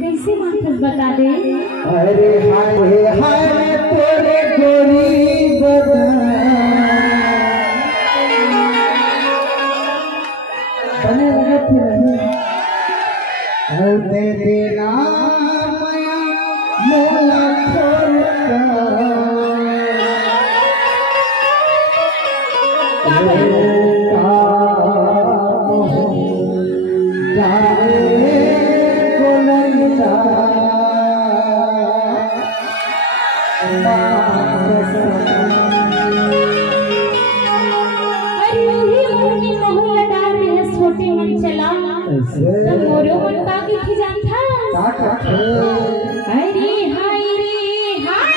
कैसे मांगस बता दे। अरे हाय हाय तोरे गोरी बदन बने रहती रही और दे देना माया मोला छोटे मन चला तो मोरो मन का की जानता अरे हाय रे हाय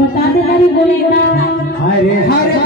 बता दे तारी बोलेगा हरे हरे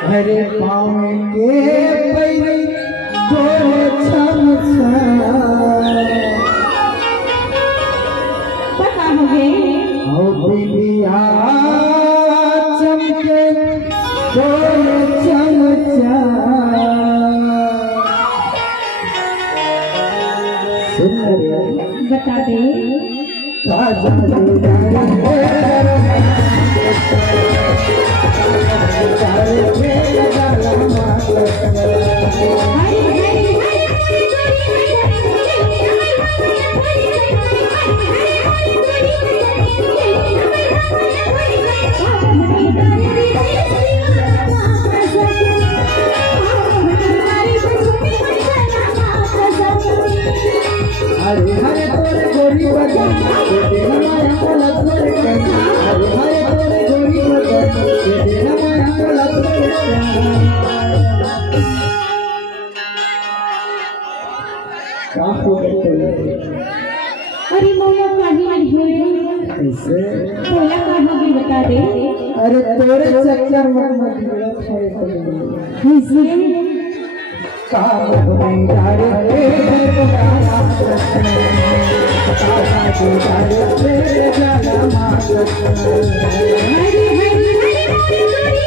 हरे पाँव के पैरी तोरे पता हो गए बिलिया चमके तोरे चमचा बता दे हरे हरे तोरे गोरी बदन तेरा माया को लग हरे हरे तोरे गोरी बदन तेरा माया को लग काफी अरे मोला कहीं नहीं हुए कैसे बोला कहाँ भी बता दे। अरे तोरे चक्कर में मत गिरा थोड़े कैसे काम नहीं जारे तेरे गाना काका को जारे तेरे गाना मार हरी हरी हरी